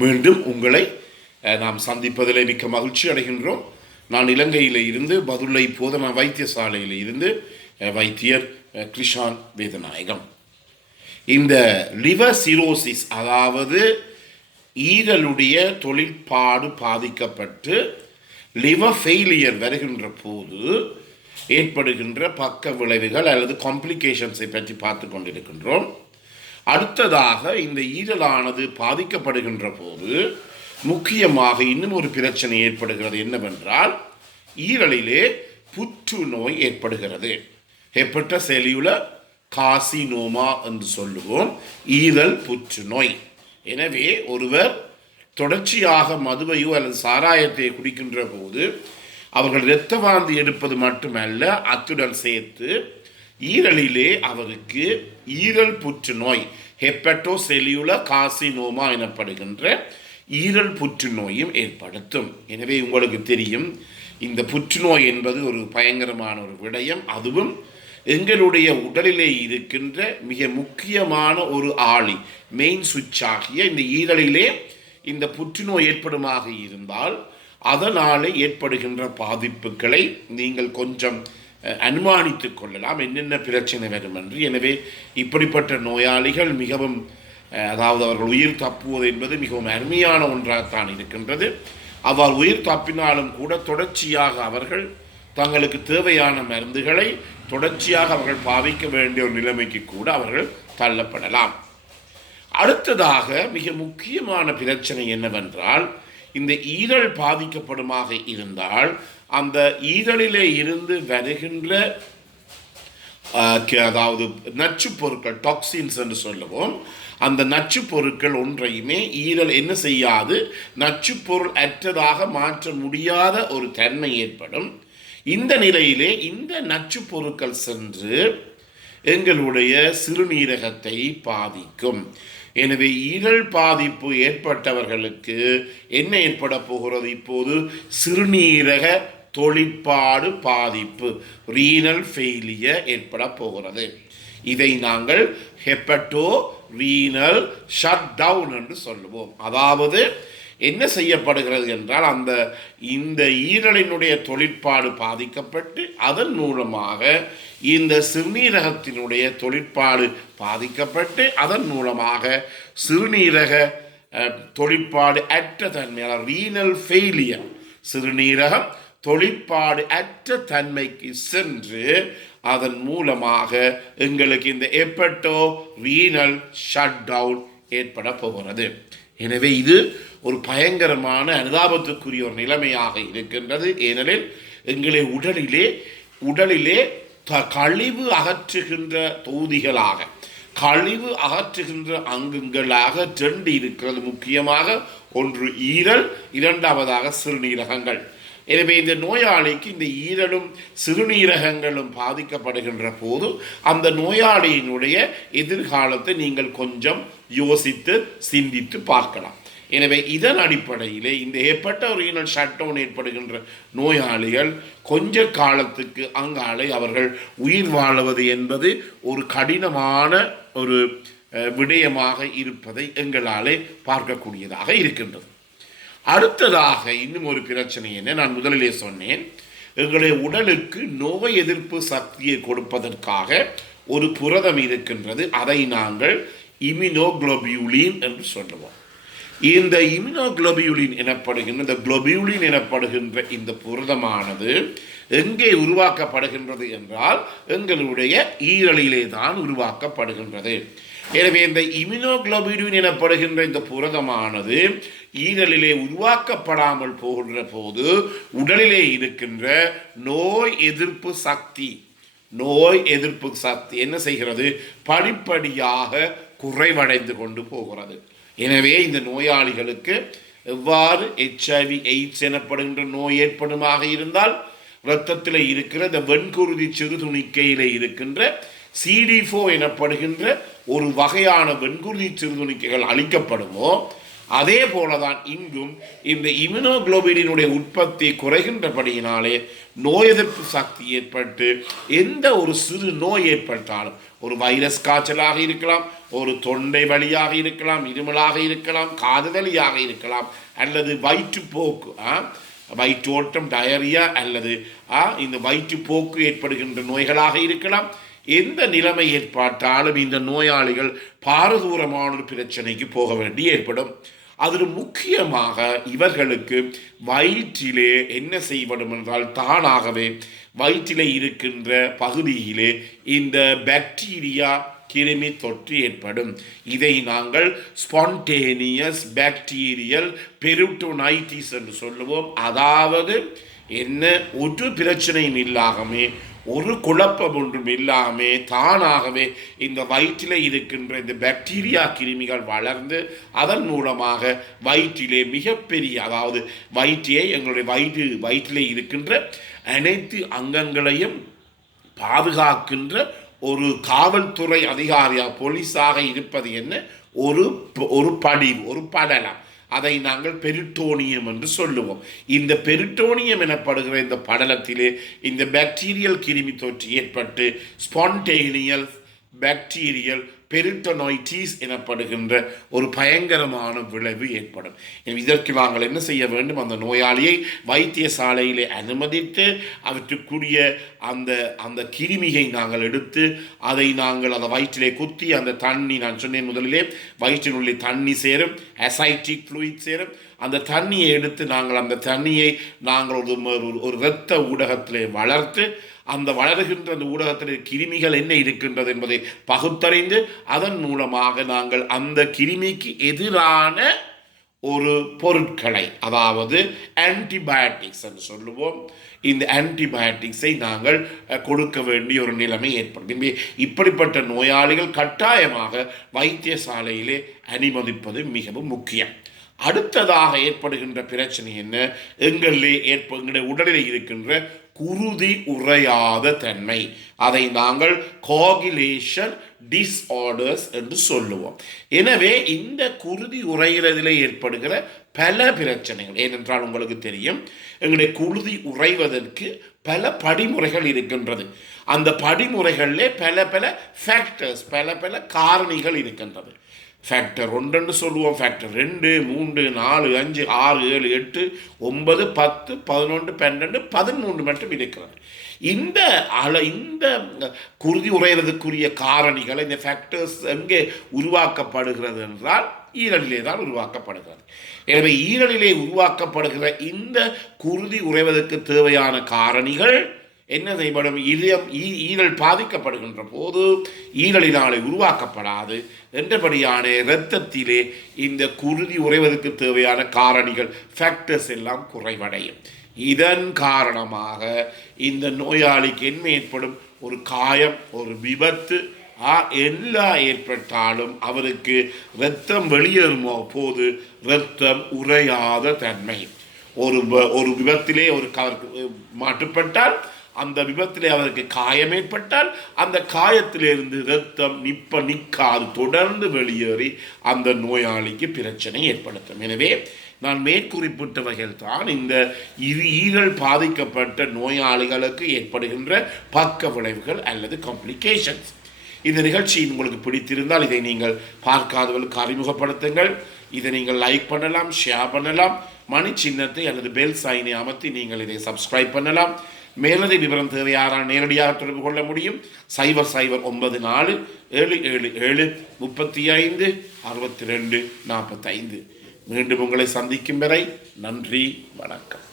மீண்டும் உங்களை நாம் சந்திப்பதில் மிக்க மகிழ்ச்சி அடைகின்றோம். நான் இலங்கையில் இருந்து பதுளை போதனா வைத்தியசாலையில் இருந்து வைத்தியர் கிருஷான் வேதநாயகம். இந்த லிவர் சிரோசிஸ், அதாவது ஈரலுடைய தொழிற்பாடு பாதிக்கப்பட்டு லிவர் ஃபெயிலியர் வருகின்ற போது ஏற்படுகின்ற பக்க விளைவுகள் அல்லது காம்ப்ளிகேஷன்ஸை பற்றி பார்த்து கொண்டிருக்கின்றோம். அடுத்ததாக இந்த ஈரலானது பாதிக்கப்படுகின்ற போது முக்கியமாக இன்னும் ஒரு பிரச்சனை ஏற்படுகிறது. என்னவென்றால், ஈரலிலே புற்றுநோய் ஏற்படுகிறது. ஹெப்படோசெல்லுலர் கார்சினோமா என்று சொல்லுவோம், ஈரல் புற்றுநோய். எனவே ஒருவர் தொடர்ச்சியாக மதுவையோ அல்லது சாராயத்தை குடிக்கின்ற போது அவர்கள் இரத்த வாந்தி எடுப்பது மட்டுமல்ல, அத்துடன் சேர்த்து ஈரலிலே அவருக்கு ஈரல் புற்றுநோய், ஹெப்படோசெல்லுலர் கார்சினோமா எனப்படுகின்ற ஈரல் புற்றுநோயும் ஏற்படுத்தும். எனவே உங்களுக்கு தெரியும், இந்த புற்றுநோய் என்பது ஒரு பயங்கரமான ஒரு விடயம். அதுவும் எங்களுடைய உடலிலே இருக்கின்ற மிக முக்கியமான ஒரு ஆளி, மெயின் சுவிட்ச் ஆகிய இந்த ஈரலிலே இந்த புற்றுநோய் ஏற்படுமாக இருந்தால் அதனாலே ஏற்படுகின்ற பாதிப்புகளை நீங்கள் கொஞ்சம் அனுமானித்து கொள்ளலாம், என்னென்ன பிரச்சனை வரும் என்று. எனவே இப்படிப்பட்ட நோயாளிகள் மிகவும், அதாவது அவர்கள் உயிர் தப்புவது என்பது மிகவும் அருமையான ஒன்றாகத்தான் இருக்கின்றது. அவ்வாறு உயிர் தப்பினாலும் கூட தொடர்ச்சியாக அவர்கள் தங்களுக்கு தேவையான மருந்துகளை தொடர்ச்சியாக அவர்கள் பாவிக்க வேண்டிய ஒரு நிலைமைக்கு கூட அவர்கள் தள்ளப்படலாம். அடுத்ததாக மிக முக்கியமான பிரச்சனை என்னவென்றால், இந்த ஈரல் பாதிக்கப்படுமாக இருந்தால் அந்த ஈரலிலே இருந்து வருகின்ற அதாவது நச்சு பொருட்கள், டாக்ஸின்ஸ் என்று சொல்லுவோம், அந்த நச்சு பொருட்கள் ஒன்றையுமே ஈரல் என்ன செய்யாது, நச்சு பொருள் அற்றதாக மாற்ற முடியாத ஒரு தன்மை ஏற்படும். இந்த நிலையிலே இந்த நச்சு பொருட்கள் சென்று எங்களுடைய சிறுநீரகத்தை பாதிக்கும். எனவே ஈரல் பாதிப்பு ஏற்பட்டவர்களுக்கு என்ன ஏற்பட போகிறது? இப்போது சிறுநீரக தொழிற்பாடு பாதிப்பு, ரீனல் ஃபெயிலியர் ஏற்பட போகிறது. இதை நாங்கள் ஹெப்படோ ரீனல் ஷட் டவுன் என்று சொல்லுவோம். அதாவது என்ன செய்யப்படுகிறது என்றால், இந்த ஈரலினுடைய தொழிற்பாடு பாதிக்கப்பட்டு அதன் மூலமாக இந்த சிறுநீரகத்தினுடைய தொழிற்பாடு பாதிக்கப்பட்டு அதன் மூலமாக சிறுநீரக தொழிற்பாடு அற்ற தன்மை, ரீனல் ஃபெயிலியர், சிறுநீரகம் தொழிற்பாடு அற்ற தன்மைக்கு சென்று அதன் மூலமாக எங்களுக்கு இந்த ஹெப்படோ ரீனல் ஷட் டவுன் ஏற்பட போகிறது. எனவே இது ஒரு பயங்கரமான அனுதாபத்துக்குரிய ஒரு நிலைமையாக இருக்கின்றது. ஏனெனில் எங்களை உடலிலே கழிவு அகற்றுகின்ற தொகுதிகளாக, கழிவு அகற்றுகின்ற அங்கங்களாக ரெண்டு இருக்கிறது. முக்கியமாக ஒன்று ஈரல், இரண்டாவதாக சிறுநீரகங்கள். எனவே இந்த நோயாளிக்கு இந்த ஈரலும் சிறுநீரகங்களும் பாதிக்கப்படுகின்ற போது அந்த நோயாளியினுடைய எதிர்காலத்தை நீங்கள் கொஞ்சம் யோசித்து சிந்தித்து பார்க்கலாம். எனவே இதன் அடிப்படையிலே இந்த ஹெப்படோ ரீனல் ஷட் டவுன் ஏற்படுகின்ற நோயாளிகள் கொஞ்ச காலத்துக்கு அங்காலே அவர்கள் உயிர் வாழுவது என்பது ஒரு கடினமான ஒரு விடயமாக இருப்பதை எங்களாலே பார்க்கக்கூடியதாக இருக்கின்றது. அடுத்ததாக இன்னும் ஒரு பிரச்சனை என்ன, நான் முதலிலே சொன்னேன், எங்களுடைய உடலுக்கு நோய் எதிர்ப்பு சக்தியை கொடுப்பதற்காக ஒரு புரதம் இருக்கின்றது. அதை நாங்கள் இம்யூனோகுளோபியூலின் என்று சொல்லுவோம். இந்த இம்யூனோகுளோபியூலின் எனப்படுகின்ற இந்த புரதமானது எங்கே உருவாக்கப்படுகின்றது என்றால் எங்களுடைய ஈரலிலே தான் உருவாக்கப்படுகின்றது. எனவே இந்த இம்யூனோகுளோபியூலின் எனப்படுகின்ற இந்த புரதமானது ஈரலிலே உருவாக்கப்படாமல் போகின்ற போது உடலிலே இருக்கின்ற நோய் எதிர்ப்பு சக்தி என்ன செய்கிறது? படிப்படியாக குறைவடைந்து கொண்டு போகிறது. எனவே இந்த நோயாளிகளுக்கு எவ்வாறு HIV எய்ட்ஸ் எனப்படுகின்ற நோய் ஏற்படுமாக இருந்தால் இரத்தத்தில் இருக்கிற இந்த வெண்குருதி சிறுதுணிக்கையில் இருக்கின்ற CD4 எனப்படுகின்ற ஒரு வகையான வெண்குருதி சிறுதுணிக்கைகள் அளிக்கப்படுமோ, அதே போலதான் இங்கும் இந்த இம்யூனோகுளோபினுடைய உற்பத்தி குறைகின்றபடியினாலே நோய் எதிர்ப்பு சக்தி ஏற்பட்டு எந்த ஒரு சிறு நோய் ஏற்பட்டாலும் ஒரு வைரஸ் காய்ச்சலாக இருக்கலாம், ஒரு தொண்டை வலியாக இருக்கலாம், இருமலாக இருக்கலாம், காது வலியாக இருக்கலாம், அல்லது வயிற்றுப்போக்கு, வயிற்றோட்டம், டயரியா, அல்லது இந்த வயிற்றுப்போக்கு ஏற்படுகின்ற நோய்களாக இருக்கலாம். எந்த நிலைமை ஏற்பட்டாலும் இந்த நோயாளிகள் பாரதூரமான ஒரு பிரச்சனைக்கு போக வேண்டி ஏற்படும். அதில் முக்கியமாக இவர்களுக்கு வயிற்றிலே என்ன செய்யப்படும் என்றால், தானாகவே வயிற்றிலே இருக்கின்ற பகுதியிலே இந்த பாக்டீரியா கிருமி தொற்று ஏற்படும். இதை நாங்கள் ஸ்பான்டேனியஸ் பாக்டீரியல் பெரிட்டோனைட்டிஸ் என்று சொல்லுவோம். அதாவது என்ன, ஒரு பிரச்சனையும் இல்லாமே, ஒரு குழப்பம் ஒன்றும் இல்லாமே தானாகவே இந்த வயிற்றிலே இருக்கின்ற இந்த பாக்டீரியா கிருமிகள் வளர்ந்து அதன் மூலமாக வயிற்றிலே மிகப்பெரிய, அதாவது வயிற்றையை, எங்களுடைய வயிற்றிலே இருக்கின்ற அனைத்து அங்கங்களையும் பாதுகாக்கின்ற ஒரு காவல்துறை அதிகாரியாக, போலீஸாக இருப்பது என்ன, ஒரு படிவு, ஒரு படலம். அதை நாங்கள் பெரிட்டோனியம் என்று சொல்லுவோம். இந்த பெரிட்டோனியம் எனப்படுகிற இந்த படலத்திலே இந்த பாக்டீரியல் கிருமி தொற்று ஏற்பட்டு ஸ்பான்டேனியஸ் பாக்டீரியல் பெரிட்டோனைட்டிஸ் எனப்படுகின்ற ஒரு பயங்கரமான விளைவு ஏற்படும். இதற்கு நாங்கள் என்ன செய்ய வேண்டும், அந்த நோயாளியை வைத்தியசாலையிலே அனுமதித்து அவற்றுக்குரிய அந்த கிருமியை நாங்கள் எடுத்து அதை நாங்கள் அந்த வயிற்றிலே குத்தி, அந்த தண்ணி, நான் சொன்னேன் முதலிலே, வயிற்றினுள்ளே தண்ணி சேரும், அசைட்டிக் ஃப்ளூயிட் சேரும். அந்த தண்ணியை எடுத்து நாங்கள் அந்த தண்ணியை நாங்கள் ஒரு இரத்த ஊடகத்திலே வளர்த்து, அந்த வளர்கின்ற அந்த ஊடகத்தில் கிருமிகள் என்ன இருக்கின்றது என்பதை பகுத்தறிந்து அதன் மூலமாக நாங்கள் அந்த கிருமிக்கு எதிரான ஒரு பொருட்களை, அதாவது ஆன்டிபயோட்டிக்ஸ் என்று சொல்லுவோம், இந்த ஆன்டிபயோட்டிக்ஸை நாங்கள் கொடுக்க வேண்டிய ஒரு நிலைமை ஏற்படும். இப்படிப்பட்ட நோயாளிகள் கட்டாயமாக வைத்தியசாலையிலே அனுமதிப்பது மிகவும் முக்கியம். அடுத்ததாக ஏற்படுகின்ற பிரச்சனை என்ன, எங்களுடைய உடலில் இருக்கின்ற குருதி உறையாத தன்மை, அதை நாங்கள் கோகுலேஷன் டிஸ்ஆர்டர்ஸ் என்று சொல்லுவோம். எனவே இந்த குருதி உறைகிறதிலே ஏற்படுகிற பல பிரச்சனைகள், ஏனென்றால் உங்களுக்கு தெரியும், எங்களுடைய குருதி உறைவதற்கு பல படிமுறைகள் இருக்கின்றது. அந்த படிமுறைகளிலே பல ஃபேக்டர்ஸ், பல காரணிகள் இருக்கின்றது. ஃபேக்டர் 1 சொல்லுவோம், ஃபேக்டர் 2, 3, 4, 5, 6, 7, 8, 9, 10, 11, 12, 13 மட்டும் இருக்கிறது. இந்த குருதி உறையிறதுக்குரிய காரணிகள், இந்த ஃபேக்டர்ஸ் எங்கே உருவாக்கப்படுகிறது என்றால் ஈரலிலே தான் உருவாக்கப்படுகிறது. எனவே ஈரலிலே உருவாக்கப்படுகிற இந்த குருதி உறைவதற்கு தேவையான காரணிகள் என்ன செய்யப்படும், ஈரல் பாதிக்கப்படுகின்ற போது ஈரலினாலே உருவாக்கப்படாது. என்றபடியான இரத்தத்திலே இந்த குருதி உறைவதற்கு தேவையான காரணிகள், ஃபேக்டர்ஸ் எல்லாம் குறைவடையும். இதன் காரணமாக இந்த நோயாளிக்கு என்ன ஏற்படும், ஒரு காயம், ஒரு விபத்து எல்லாம் ஏற்பட்டாலும் அவருக்கு இரத்தம் வெளியேறும் போது இரத்தம் உறையாத தன்மை. ஒரு விபத்திலே ஒரு மாட்டுப்பட்டால், அந்த விபத்திலே அவருக்கு காயம் ஏற்பட்டால் அந்த காயத்திலிருந்து இரத்தம் நிற்காது, தொடர்ந்து வெளியேறி அந்த நோயாளிக்கு பிரச்சனை ஏற்படுத்தும். எனவே நான் மேற்குறிப்பிட்ட வகையில் தான் இந்த ஈரல் பாதிக்கப்பட்ட நோயாளிகளுக்கு ஏற்படுகின்ற பக்க விளைவுகள் அல்லது காம்ப்ளிகேஷன்ஸ். இந்த நிகழ்ச்சி உங்களுக்கு பிடித்திருந்தால் இதை நீங்கள் பார்க்காதவர்களுக்கு அறிமுகப்படுத்துங்கள். இதை நீங்கள் லைக் பண்ணலாம், ஷேர் பண்ணலாம், மணி சின்னத்தை அல்லது பெல் சைனை அமர்த்தி நீங்கள் இதை சப்ஸ்கிரைப் பண்ணலாம். மேலதை விவரம் தேவையாரால் நேரடியாக தொடர்பு கொள்ள முடியும். 0094 777 35 62 45. மீண்டும் உங்களை சந்திக்கும் வரை நன்றி, வணக்கம்.